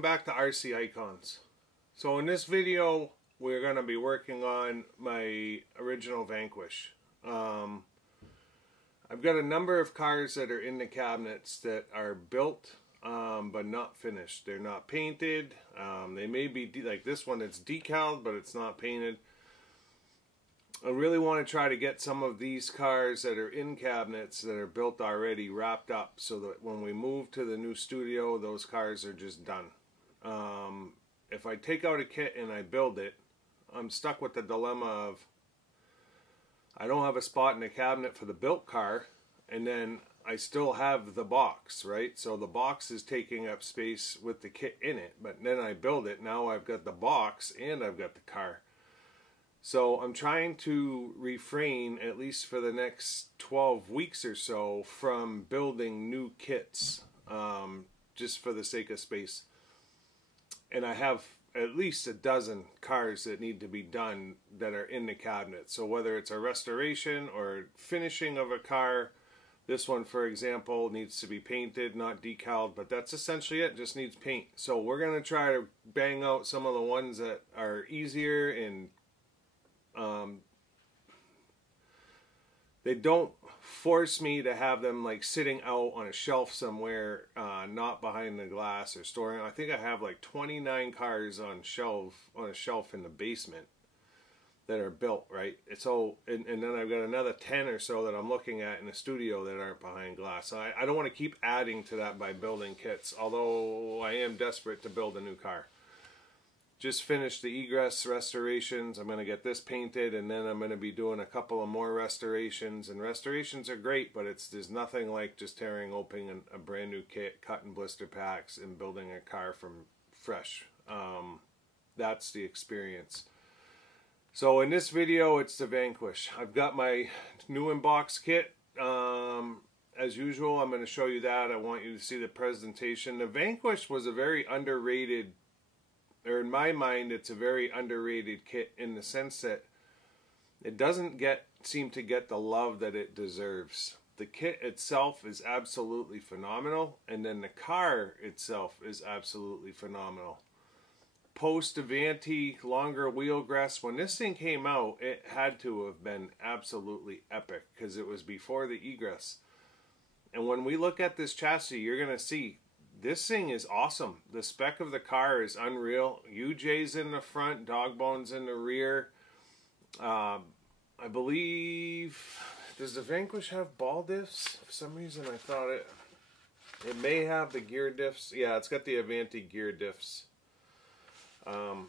welcome back to RC Icons. So in this video we're going to be working on my original Vanquish. I've got a number of cars that are in the cabinets that are built but not finished. They're not painted. They may be like this one, it's decaled but it's not painted. I really want to try to get some of these cars that are in cabinets that are built already wrapped up so that when we move to the new studio, those cars are just done. If I take out a kit and I build it, I'm stuck with the dilemma of I don't have a spot in the cabinet for the built car, and then I still have the box, right? So the box is taking up space with the kit in it, but then I build it, now I've got the box and I've got the car. So I'm trying to refrain, at least for the next 12 weeks or so, from building new kits, just for the sake of space. And I have at least a dozen cars that need to be done that are in the cabinet. So whether it's a restoration or finishing of a car, this one, for example, needs to be painted, not decaled, but that's essentially it, just needs paint. So we're going to try to bang out some of the ones that are easier and they don't force me to have them like sitting out on a shelf somewhere, not behind the glass or storing. I think I have like 29 cars on a shelf in the basement that are built, right? So and then I've got another 10 or so that I'm looking at in the studio that aren't behind glass. So I don't want to keep adding to that by building kits, although I am desperate to build a new car. Just finished the egress restorations. I'm going to get this painted, and then I'm going to be doing a couple of more restorations. And restorations are great, but there's nothing like just tearing open a brand new kit, cutting blister packs, and building a car from fresh. That's the experience. So in this video, it's the Vanquish. I've got my new in-box kit. As usual, I'm going to show you that. I want you to see the presentation. The Vanquish was a very underrated, or in my mind, it's a very underrated kit in the sense that it doesn't seem to get the love that it deserves. The kit itself is absolutely phenomenal, and then the car itself is absolutely phenomenal. Post Avanti longer wheelrest, when this thing came out, it had to have been absolutely epic because it was before the egress. And when we look at this chassis, you're going to see this thing is awesome. The spec of the car is unreal. UJ's in the front, dog bones in the rear. I believe, does the Vanquish have ball diffs? For some reason I thought it may have the gear diffs. Yeah, it's got the Avanti gear diffs.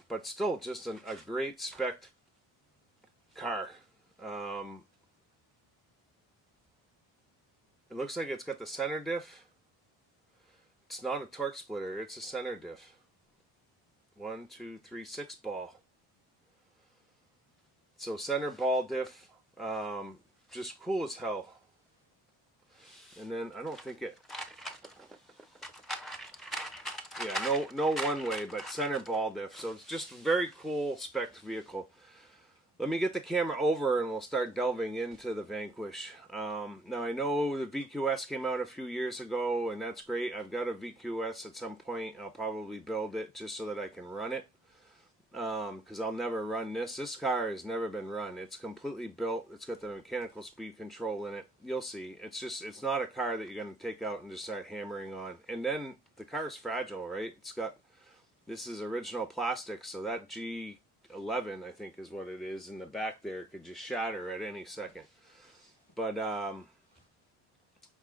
But still just a great spec car. It looks like it's got the center diff. It's not a torque splitter, it's a center diff. 1, 2, 3, 6 ball. So center ball diff, just cool as hell. And then I don't think it, yeah, no one way, but center ball diff. So it's just a very cool spec vehicle. Let me get the camera over and we'll start delving into the Vanquish. Now I know the VQS came out a few years ago, and that's great. I've got a VQS at some point. I'll probably build it just so that I can run it. Because I'll never run this. This car has never been run. It's completely built. It's got the mechanical speed control in it. You'll see. It's not a car that you're going to take out and just start hammering on. And then the car is fragile, right? This is original plastic, so that G11, I think is what it is, in the back there could just shatter at any second. But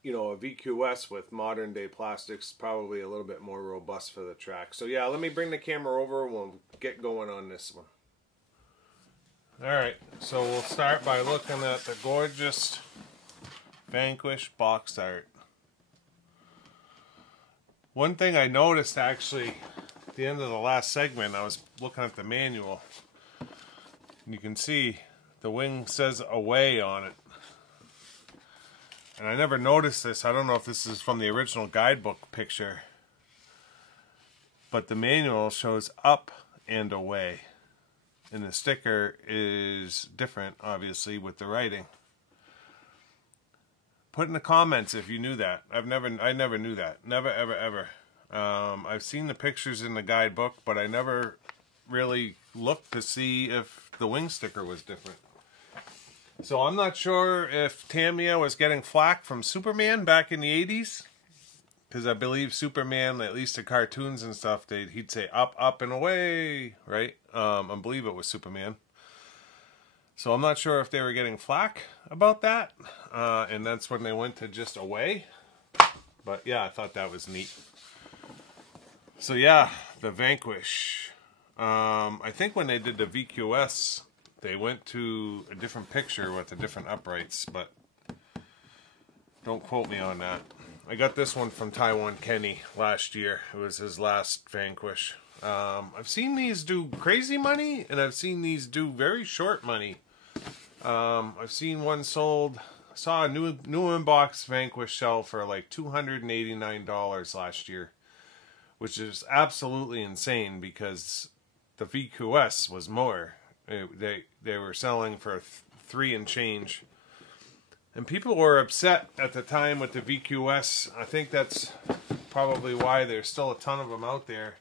you know, a VQS with modern day plastics probably a little bit more robust for the track. So yeah, let me bring the camera over and we'll get going on this one. Alright, so we'll start by looking at the gorgeous Vanquish box art. One thing I noticed actually at the end of the last segment, I was looking at the manual, and you can see the wing says away on it. And I never noticed this. I don't know if this is from the original guidebook picture, but the manual shows up and away. And the sticker is different, obviously, with the writing. Put in the comments if you knew that. I never knew that. Never, ever, ever. I've seen the pictures in the guidebook, but I never really looked to see if the wing sticker was different. So I'm not sure if Tamiya was getting flack from Superman back in the 80s. Because I believe Superman, at least the cartoons and stuff, he'd say up, up, and away, right? I believe it was Superman. So I'm not sure if they were getting flack about that. And that's when they went to just away. But yeah, I thought that was neat. So yeah, the Vanquish. I think when they did the VQS, they went to a different picture with the different uprights, but don't quote me on that. I got this one from Taiwan Kenny last year. It was his last Vanquish. I've seen these do crazy money, and I've seen these do very short money. I've seen one sold. I saw a new inbox Vanquish sell for like $289 last year, which is absolutely insane because the VQS was more. They were selling for $3 and change. And people were upset at the time with the VQS. I think that's probably why there's still a ton of them out there.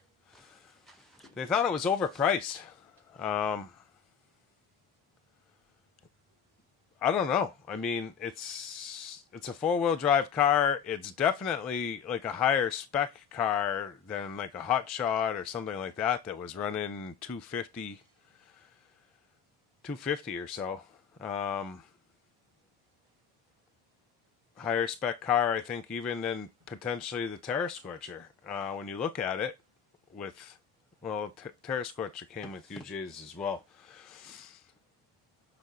They thought it was overpriced. I don't know. I mean, it's a four-wheel drive car. It's definitely like a higher spec car than like a Hot Shot or something like that was running 250 or so. Higher spec car, I think, even than potentially the Terra Scorcher. When you look at it, with, well, Terra Scorcher came with UJs as well.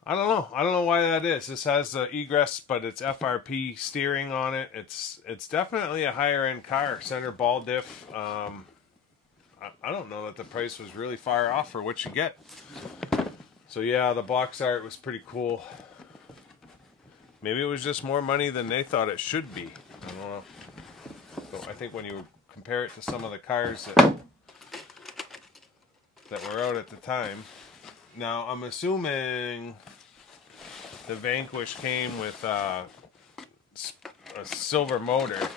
I don't know. I don't know why that is. This has the egress, but it's FRP steering on it. It's definitely a higher end car. Center ball diff. I don't know that the price was really far off for what you get. So yeah, the box art was pretty cool. Maybe it was just more money than they thought it should be. I don't know. So I think when you compare it to some of the cars that were out at the time. Now, I'm assuming the Vanquish came with a silver motor.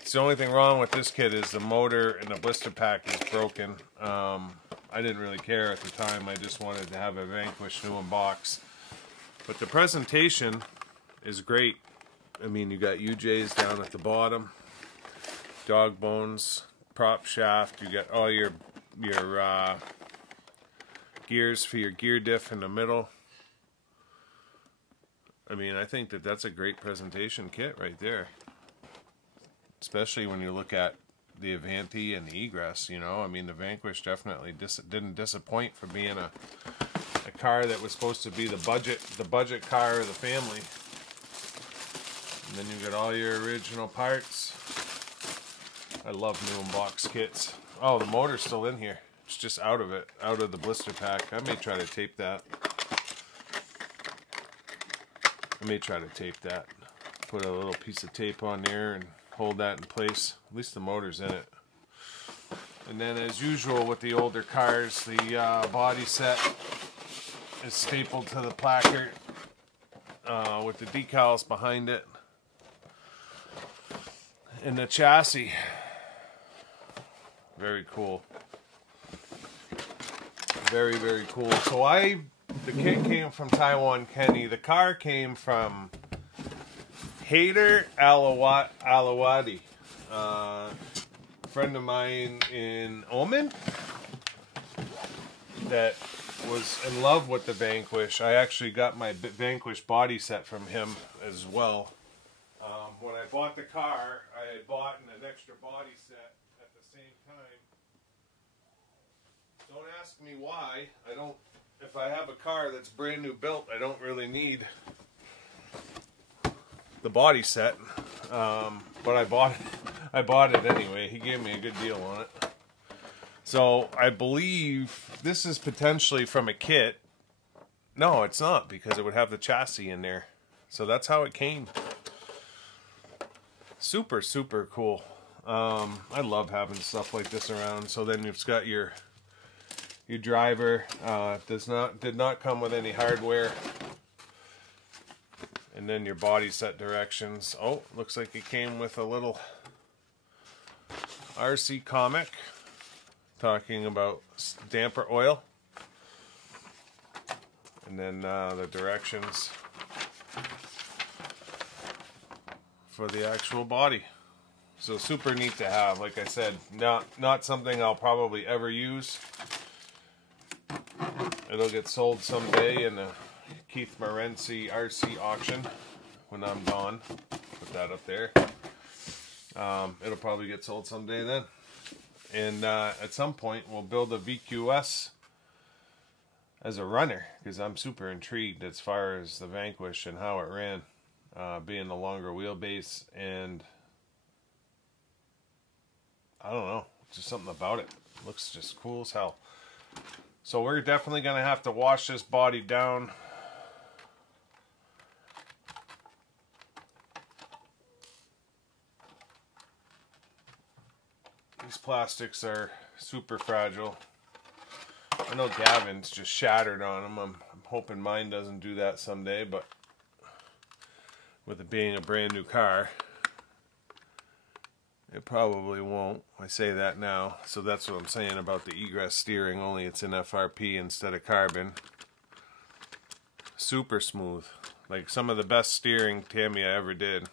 It's the only thing wrong with this kit is the motor and the blister pack is broken. I didn't really care at the time. I just wanted to have a Vanquish new in box. But the presentation is great. I mean, you got UJs down at the bottom, dog bones, prop shaft. You got all your gears for your gear diff in the middle. I mean, I think that's a great presentation kit right there. Especially when you look at the Avanti and the Egress, you know. I mean, the Vanquish definitely didn't disappoint for being a car that was supposed to be the budget car of the family. And then you got all your original parts. I love new in-box kits. Oh, the motor's still in here. It's just out of the blister pack. I may try to tape that. Put a little piece of tape on there and hold that in place. At least the motor's in it. And then, as usual with the older cars, the body set is stapled to the placard with the decals behind it. And the chassis, very cool. Very, very cool. So the kit came from Taiwan Kenny. The car came from Hader Alawadi, a friend of mine in Oman that was in love with the Vanquish. I actually got my Vanquish body set from him as well. When I bought the car, I had bought an extra body set at the same time. Don't ask me why. If I have a car that's brand new built, I don't really need the body set. But I bought it anyway. He gave me a good deal on it. So I believe this is potentially from a kit. No, it's not, because it would have the chassis in there. So that's how it came. Super, super cool. I love having stuff like this around. So then you've got your driver. Did not come with any hardware. And then your body set directions. Oh, looks like it came with a little RC comic talking about damper oil. And then the directions for the actual body. So super neat to have. Like I said, not something I'll probably ever use. It'll get sold someday in a Keith Morency RC auction when I'm gone. Put that up there. It'll probably get sold someday then. And at some point we'll build a VQS as a runner, because I'm super intrigued as far as the Vanquish and how it ran, being the longer wheelbase, and I don't know, just something about it. Looks just cool as hell. So we're definitely going to have to wash this body down. These plastics are super fragile. I know Gavin's just shattered on them. I'm hoping mine doesn't do that someday, but with it being a brand new car, it probably won't. I say that now. So that's what I'm saying about the egress steering, only it's in FRP instead of carbon. Super smooth. Like some of the best steering Tamiya ever did.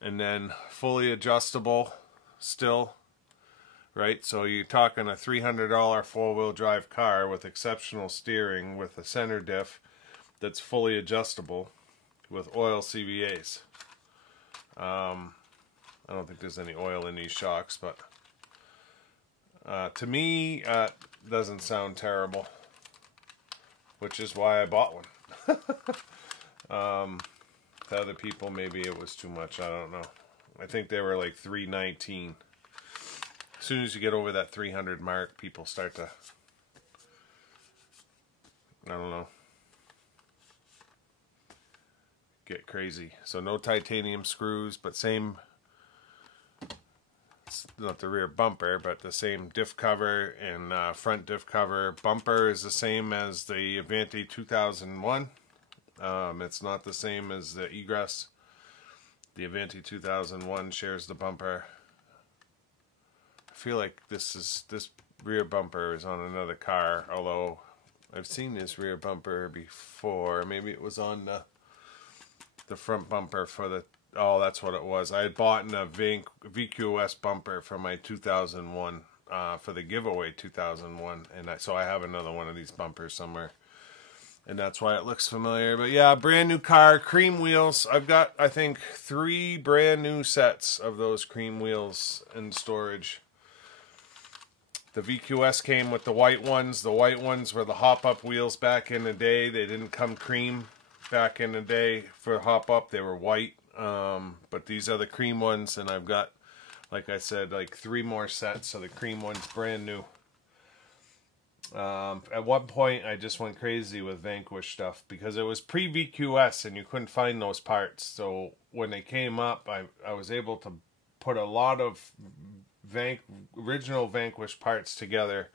And then fully adjustable still. Right, so you're talking a $300 four-wheel drive car with exceptional steering with a center diff that's fully adjustable with oil CVAs. I don't think there's any oil in these shocks, but to me, doesn't sound terrible, which is why I bought one. To other people, maybe it was too much. I don't know. I think they were like $319. As soon as you get over that 300 mark, people start to, I don't know, get crazy. So no titanium screws, but same, it's not the rear bumper, but the same diff cover and front diff cover. Bumper is the same as the Avanti 2001. It's not the same as the egress. The Avanti 2001 shares the bumper. I feel like this rear bumper is on another car, although I've seen this rear bumper before. Maybe it was on the front bumper for the, oh, that's what it was. I had bought a VQS bumper for my 2001, for the giveaway 2001, and so I have another one of these bumpers somewhere, and that's why it looks familiar. But yeah, brand new car, cream wheels. I've got, I think, 3 brand new sets of those cream wheels in storage. The VQS came with the white ones. The white ones were the hop-up wheels back in the day. They didn't come cream back in the day for hop-up. They were white. But these are the cream ones, and I've got, like I said, like 3 more sets of the cream ones, brand new. At one point, I just went crazy with Vanquish stuff because it was pre-VQS, and you couldn't find those parts. So when they came up, I was able to put a lot of original Vanquish parts together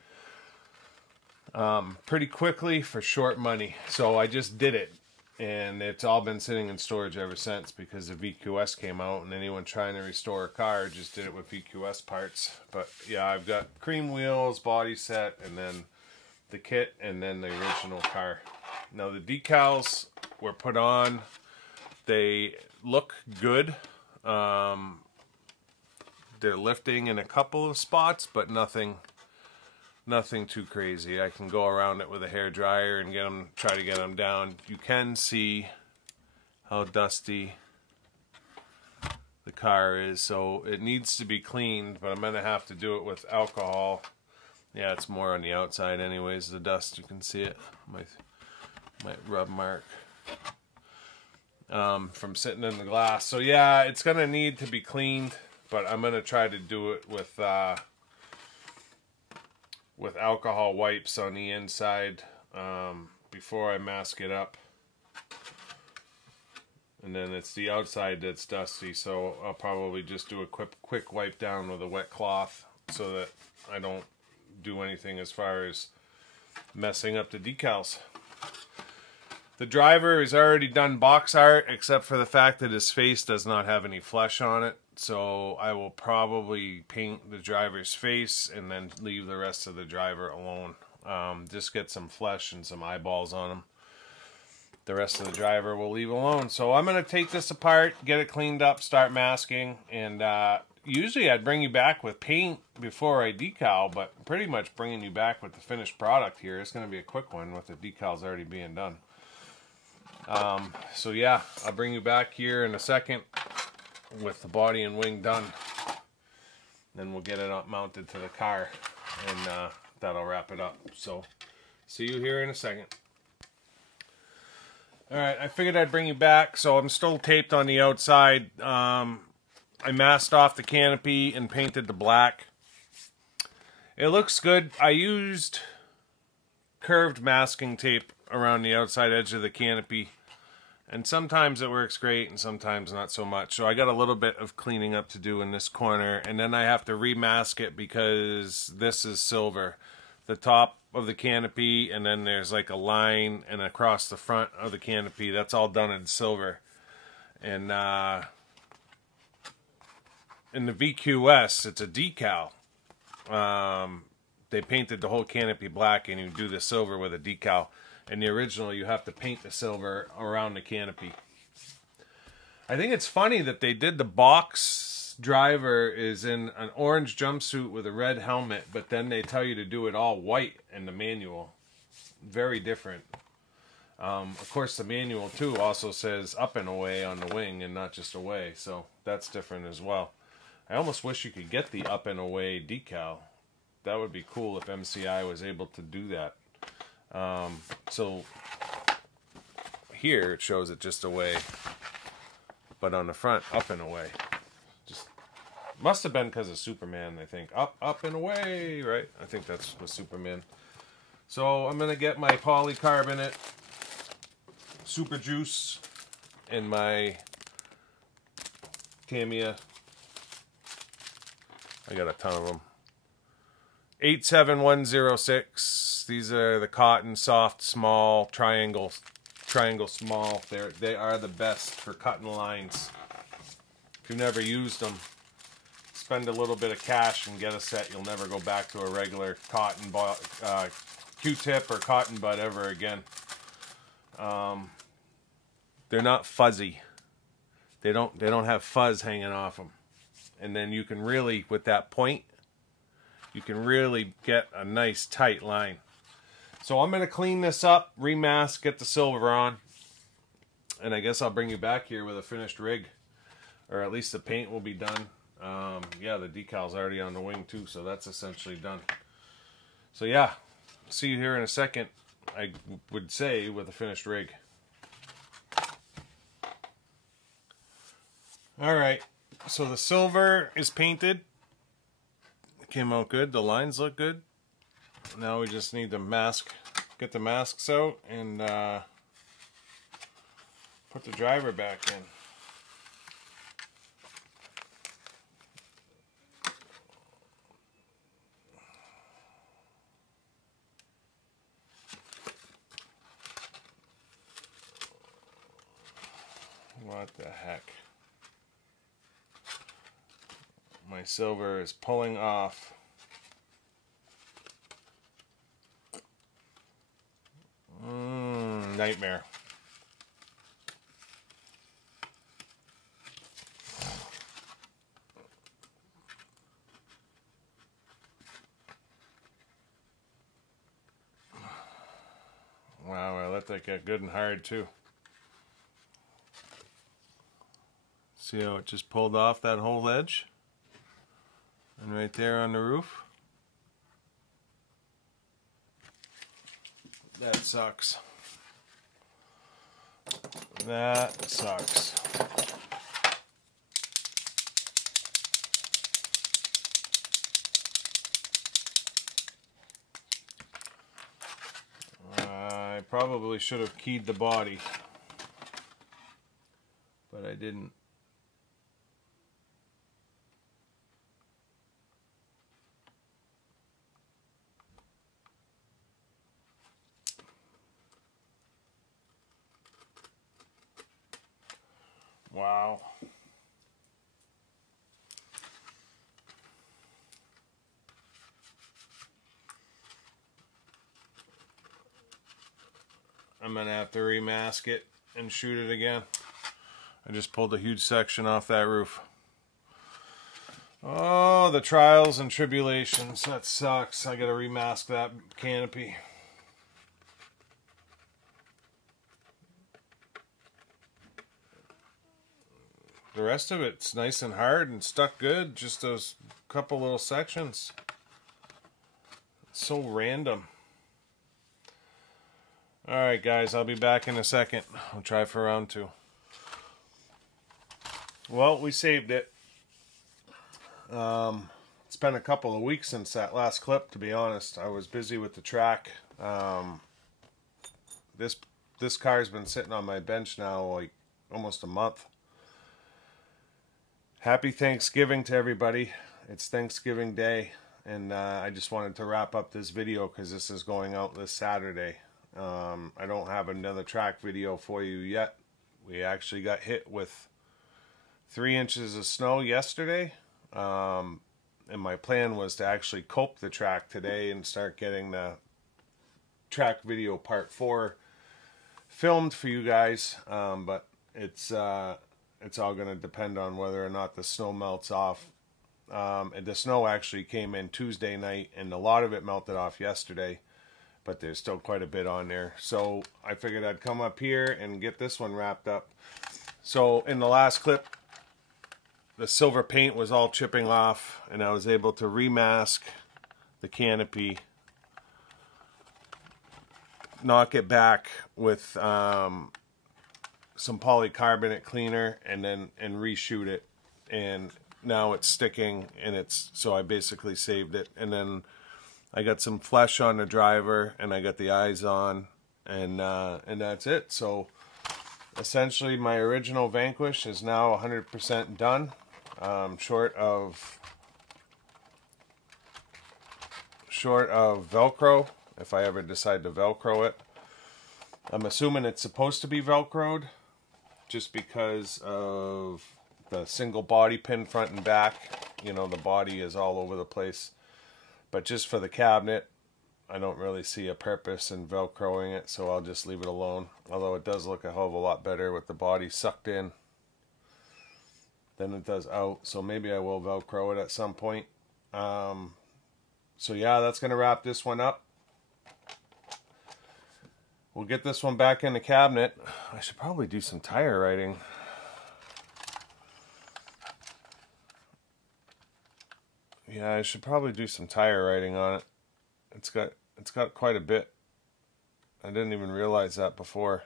pretty quickly for short money. So I just did it, and it's all been sitting in storage ever since because the VQS came out, and anyone trying to restore a car just did it with VQS parts. But yeah, I've got cream wheels, body set, and then the kit, and then the original car. Now the decals were put on. They look good. They're lifting in a couple of spots, but nothing too crazy. I can go around it with a hair dryer and try to get them down. You can see how dusty the car is, so it needs to be cleaned, but I'm gonna have to do it with alcohol. Yeah, it's more on the outside anyways, the dust, you can see it. Might rub mark from sitting in the glass. So yeah, it's gonna need to be cleaned, but I'm gonna try to do it with alcohol wipes on the inside before I mask it up. And then it's the outside that's dusty, so I'll probably just do a quick wipe down with a wet cloth so that I don't do anything as far as messing up the decals. The driver is already done box art, except for the fact that his face does not have any flesh on it. So I will probably paint the driver's face and then leave the rest of the driver alone. Just get some flesh and some eyeballs on him. The rest of the driver we'll leave alone. So I'm going to take this apart, get it cleaned up, start masking, and usually I'd bring you back with paint before I decal, but I'm pretty much bringing you back with the finished product here. It's going to be a quick one with the decals already being done. So yeah, I'll bring you back here in a second with the body and wing done. Then we'll get it up mounted to the car, and that'll wrap it up. So see you here in a second. Alright, I figured I'd bring you back. So I'm still taped on the outside. I masked off the canopy and painted the black. It looks good. I used curved masking tape around the outside edge of the canopy, and sometimes it works great and sometimes not so much. So I got a little bit of cleaning up to do in this corner, and then I have to remask it because this is silver. The top of the canopy, and then there's like a line and across the front of the canopy, that's all done in silver. And in the VQS, it's a decal. They painted the whole canopy black, and you do the silver with a decal. In the original, you have to paint the silver around the canopy. I think it's funny that they did the box driver is in an orange jumpsuit with a red helmet, but then they tell you to do it all white in the manual. Very different. Of course, the manual too also says up and away on the wing and not just away, so that's different as well. I almost wish you could get the up and away decal. That would be cool if MCI was able to do that. So here it shows it just away, but on the front, up and away. Just must have been because of Superman, I think. Up and away, right? I think that's with Superman. So I'm gonna get my polycarbonate super juice and my Tamiya. I got a ton of them. 87106. These are the cotton soft small triangle small. They are the best for cutting lines. If you've never used them, spend a little bit of cash and get a set. You'll never go back to a regular cotton Q-tip or cotton bud ever again. They're not fuzzy. They don't have fuzz hanging off them. And then you can really, with that point, you can really get a nice tight line. So I'm going to clean this up, remask, get the silver on, and I guess I'll bring you back here with a finished rig, or at least the paint will be done. Yeah, the decal's already on the wing too, so that's essentially done. So yeah, see you here in a second, I would say, with a finished rig. Alright, so the silver is painted. It came out good, the lines look good. Now we just need to mask, get the masks out, and put the driver back in. What the heck? My silver is pulling off. Nightmare. Wow, I let that get good and hard too. See how it just pulled off that whole edge? And right there on the roof? That sucks. That sucks. I probably should have keyed the body, but I didn't. Wow. I'm going to have to remask it and shoot it again. I just pulled a huge section off that roof. Oh, the trials and tribulations. That sucks. I got to remask that canopy. The rest of it's nice and hard and stuck good. Just those couple little sections. It's so random. Alright guys, I'll be back in a second. I'll try for round 2. Well, we saved it. It's been a couple of weeks since that last clip, to be honest. I was busy with the track. This car's been sitting on my bench now like almost a month. Happy Thanksgiving to everybody. It's Thanksgiving Day, and I just wanted to wrap up this video because this is going out this Saturday. I don't have another track video for you yet. We actually got hit with 3 inches of snow yesterday, and my plan was to actually cope the track today and start getting the track video part 4 filmed for you guys, but it's all going to depend on whether or not the snow melts off. And the snow actually came in Tuesday night, and a lot of it melted off yesterday, but there's still quite a bit on there. So I figured I'd come up here and get this one wrapped up. So in the last clip, the silver paint was all chipping off, and I was able to remask the canopy, knock it back with some polycarbonate cleaner, and reshoot it, and now it's sticking, and so I basically saved it. And then I got some flesh on the driver, and I got the eyes on, and that's it. So essentially my original Vanquish is now 100% done, short of Velcro, if I ever decide to Velcro it. I'm assuming it's supposed to be Velcroed, just because of the single body pin front and back. You know, the body is all over the place. But just for the cabinet, I don't really see a purpose in Velcroing it, so I'll just leave it alone. Although it does look a hell of a lot better with the body sucked in than it does out. So maybe I will Velcro it at some point. So yeah, that's going to wrap this one up. We'll get this one back in the cabinet. I should probably do some tire writing. Yeah, I should probably do some tire writing on it. It's got quite a bit. I didn't even realize that before.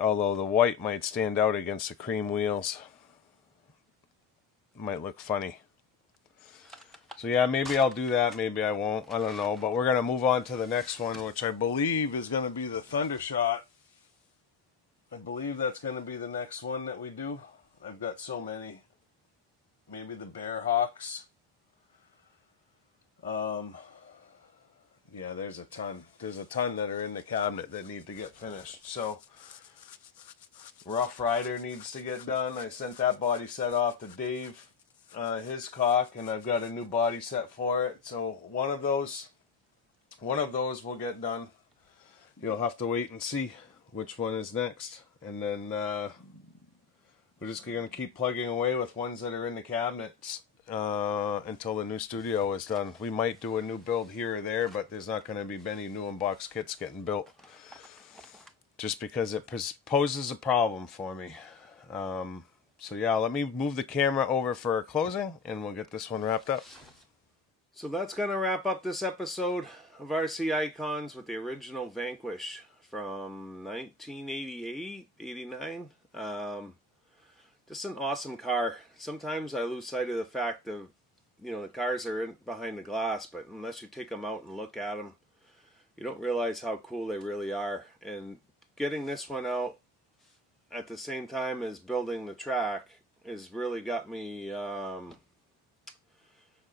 Although the white might stand out against the cream wheels. Might look funny. So yeah, maybe I'll do that, maybe I won't, I don't know. But we're going to move on to the next one, which I believe is going to be the Thundershot. I believe that's going to be the next one that we do. I've got so many. Maybe the Bearhawks. Yeah, there's a ton. There's a ton that are in the cabinet that need to get finished. So, Rough Rider needs to get done. I sent that body set off to Dave. His cock, and I've got a new body set for it. So one of those will get done. You'll have to wait and see which one is next, and then we're just gonna keep plugging away with ones that are in the cabinets until the new studio is done. We might do a new build here or there, but there's not going to be many new unboxed kits getting built, just because it poses a problem for me. So yeah, let me move the camera over for a closing, and we'll get this one wrapped up. So that's going to wrap up this episode of RC Icons with the original Vanquish from 1988, 89. Just an awesome car. Sometimes I lose sight of the fact of, the cars are behind the glass, but unless you take them out and look at them, you don't realize how cool they really are. And getting this one out at the same time as building the track has really got me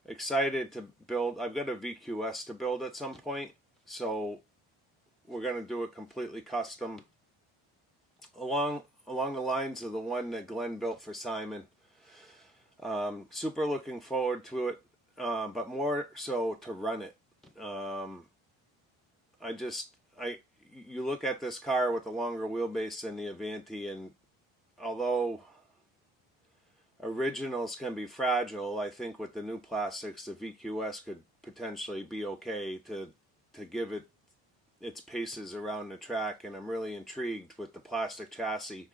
excited to build. I've got a VQS to build at some point, so we're going to do it completely custom. Along along the lines of the one that Glenn built for Simon. Super looking forward to it, but more so to run it. You look at this car with a longer wheelbase than the Avanti, and although originals can be fragile, I think with the new plastics, the VQS could potentially be okay to give it its paces around the track, and I'm really intrigued with the plastic chassis.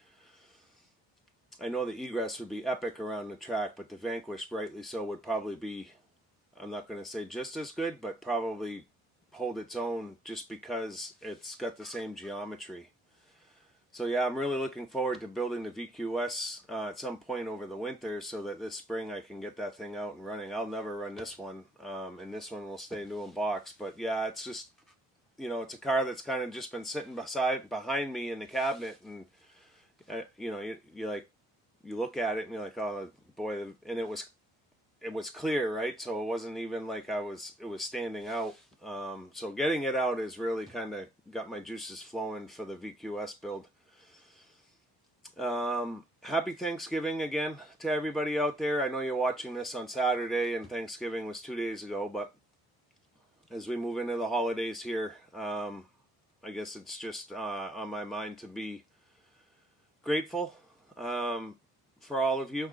I know the Egress would be epic around the track, but the Vanquish, rightly so, would probably be, I'm not going to say just as good, but probably hold its own just because it's got the same geometry. So yeah, I'm really looking forward to building the VQS at some point over the winter, so that this spring I can get that thing out and running. I'll never run this one, and this one will stay new in box. But yeah, it's just, you know, it's a car that's kind of just been sitting behind me in the cabinet, and you know, you look at it and you're like, oh boy, and it was clear, right? So it wasn't even like it was standing out. So getting it out has really kind of got my juices flowing for the VQS build. Happy Thanksgiving again to everybody out there. I know you're watching this on Saturday and Thanksgiving was 2 days ago, but as we move into the holidays here, I guess it's just on my mind to be grateful for all of you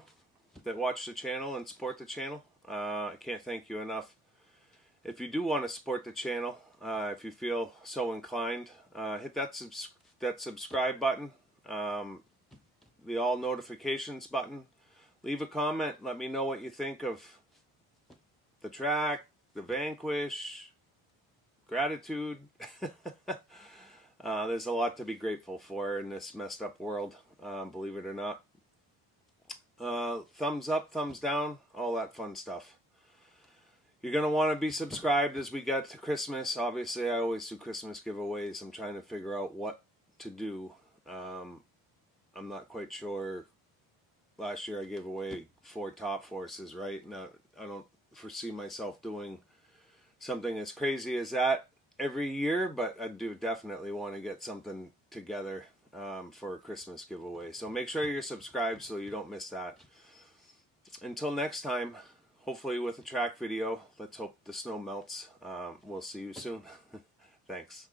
that watch the channel and support the channel. I can't thank you enough. If you do want to support the channel, if you feel so inclined, hit that subscribe button, the all notifications button. Leave a comment. Let me know what you think of the track, the Vanquish, gratitude. There's a lot to be grateful for in this messed up world, believe it or not. Thumbs up, thumbs down, all that fun stuff. You're going to want to be subscribed as we get to Christmas. Obviously, I always do Christmas giveaways. I'm trying to figure out what to do. I'm not quite sure. Last year I gave away 4 Top Forces, right? Now, I don't foresee myself doing something as crazy as that every year, but I do definitely want to get something together for a Christmas giveaway. So make sure you're subscribed so you don't miss that. Until next time, hopefully with a track video. Let's hope the snow melts. We'll see you soon. Thanks.